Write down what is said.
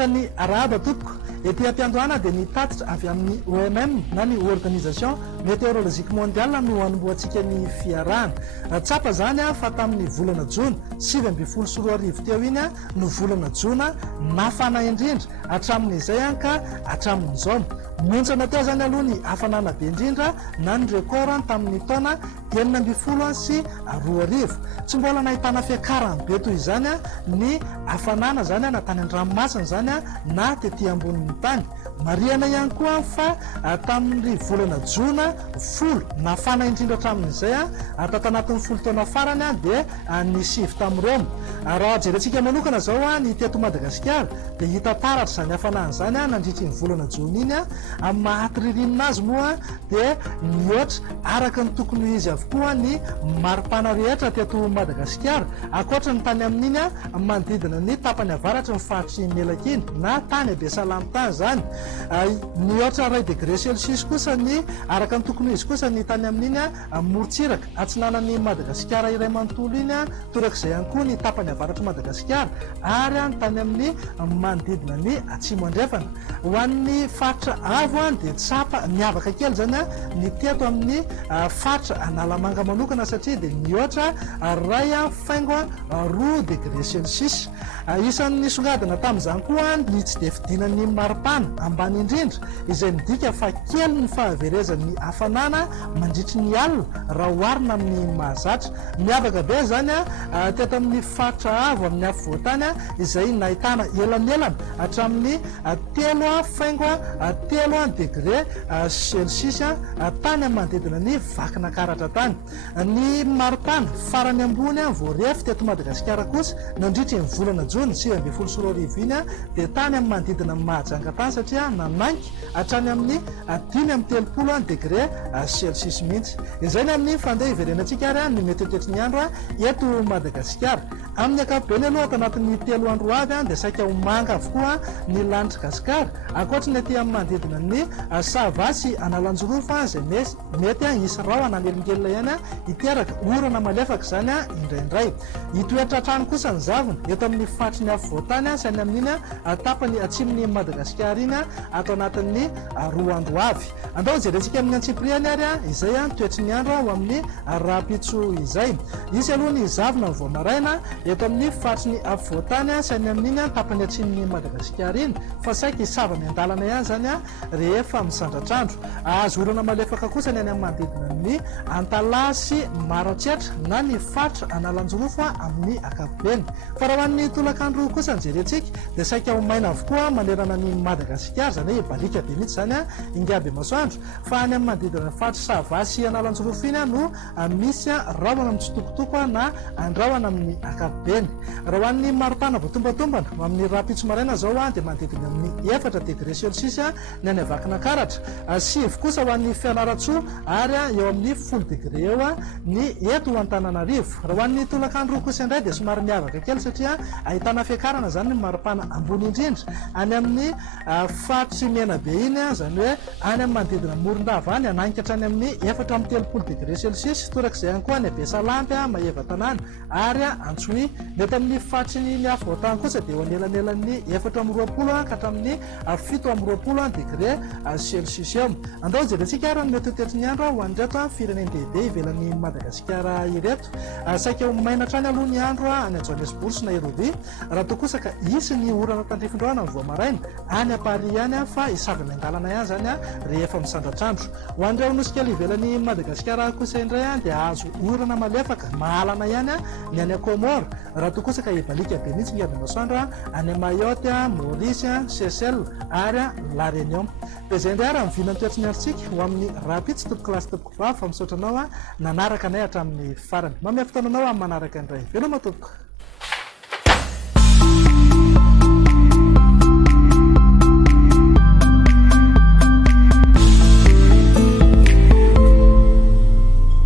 Ankoatra ny arahaba tompoko ety am-piandohana dia ny tatitra avy amin'ny OMM na ny Organisation Météorologique Mondiale no hanomboantsika ny fiarahana. Tsapa zany fa tamin'ny volana Jona 2024 teo iny no volana Jona nafana indrindra hatramin'izay ka hatramin'izao. Montsana teo zany aloha ny hafanana be indrindra na ny record tamin'ny taona 2012 sy 2000. Tsy mbola nahitana fiakarany be toy izany ny hafanana zany na tany an-dranomasina zany na tetỳ ambonin'ny tany. Mariana ihany koa fa tamin'ny volana Jona 10 nafana indrindra hatramin'izay atao tanatin'ny 10 taona farany dia ny sivy tamin'ireo. Raha jerentsika manokana zao ny teto Madagasikara dia hita taratra zany hafanana zany nandritra ny volana Jona iny amin'ny mahatririnina azy moa dia mihoatra araka ny tokony izy avokoa ny maripana rehetra teto Madagasikara, akoatra ny tany amin'iny manodidina ny tapany avaratra ny faritry Melakiny na tany Besalamintany zany. Mihoatra 2 degré Celsius kosa ny araka ny tokony izy kosa ny tany amin'iny morotsiraka atsinanan'ny Madagasikara iray manontolo iny torak'izay ihany koa ny tapany avaratra Madagasikara ary ny tany amin'ny manodidina ny atsimo andrefana. Ho an'ny faritra avo dia tsapa miavaka kely zany ny teto amin'ny faritra Analamanga manokana satria dia mihoatra 2.2 degré Celsius. Isan'ny songadina tamin'izany koa ny tsy dia fidinan'ny maripana ambany indrindra izay midika fa kely ny fahaverezan'ny hafanana mandritry ny alina raha oharina amin'ny mahazatra. Miavaka be zany teto amin'ny faritra avo amin'ny afovoantany izay nahitana elanelana hatramin'ny 3.3 degré Celsius tany manodidina ny vakina karatra tany. Ny maripana farany ambony voarefy teto Madagasikara kosa nandritra ny volana Jona 2024 iny dia tany amin'ny manodidina Mahajanga tany satria nanaiky hatrany amin'ny 5.30 degré Celsius mihitsy. Izay ny amin'ny fandeha iverenantsika ary ny mety toetry ny andro eto Madagasikara. Amin'ny ankapobeny aloha tanatin'ny 3 andro avy dia saika ho manga avokoa ny lanitra gasikara, ankoatra ny aty amin'ny manodidina ny Sava sy Analanjorofa izay mety hisy rahona anelingelina ihany hiteraka orana malefaka zany indraindray. Hitoetra trano kosa ny zavona eto amin'ny faritry ny afovoantany sy any amin'iny tapany atsimon'ny Madagasikara iny atao anatin'ny 2 andro avy. Andao jerentsika amin'ny Antsipriany ary izay toetry ny andro ho amin'ny rapitso izay. Isy aloha ny zavona ny voamaraina eto amin'ny faritry ny afovoantany sy any amin'iny tapany atsimon'ny Madagasikara iny fa saika hisava miandalana ihany zany rehefa misandratrandro. Azo orana malefaka kosa ny any amin'ny manodidina ny Antala sy Maratsetra na ny faritra Analanjorofa amin'ny ankapobeny. Fa raha hoan'ny tolakandro kosa ny jerentsika dia saika ho maina avokoa manerana ny Madagasikara zany hoe balika be mihitsy zany ingaby masoandro. Fa any amin'ny manodidina faritra Sava sy Analanjorofa iny no misy rahona mitsitokotoko na andrahona amin'ny ankapobeny. Raha hoan'ny maripana voatombatombana amin'ny rapitso maraina zao dia manodidina amin'ny 4 degré Celsius ny any vakina karatra, 10 kosa ho an'ny Fianaratsoa ary eo amin'ny 10 degré eo ny eto Antananarivo. Raha hoan'ny tolakandro kosa indray dia somary miavaka kely satria ahitana fiakarana zany ny maripana ambony indrindra any amin'ny faritry Menabe iny zany hoe any amin'ny manodidina Morondava any ananika hatrany amin'ny 4.30 degré Celsius torak'izay ihany koa ny Besalampy Mahevatanana ary Antsohi. Mety amin'ny faritry ny afovoantany kosa dia eo anelanelan'ny 4.20 ka hatramin'ny 7.20 degré Celsius eo. Andao jerentsika ary ny mety toetry ny andro ho an'ireto firenendehibe ivelan'ny Madagasikara ireto. Saika ho maina hatrany aloha ny andro any Johannesburg sy Nairobi raha toa kosa ka hisy ny orana tandrifindroana ny voamaraina any Paris ihany fa hisava miandalana ihany zany rehefa misandratrandro. Ho an'ireo nosikely ivelan'ny Madagasikara kosa indray dia azo orana malefaka mahalana ihany ny any Comore raha toa kosa ka hibalika be mihitsy ingaby masoandro any Mayotte, Maurice, Seychelles ary La Réunion. Izay indray ary mivinany toetry ny androntsika ho amin'ny rapitso topoko lasy topoko vava fa misaotra anao nanaraka anay hatramin'ny farany. Mamy fotoananao amin'ny manaraka indray. Veloma tompoko.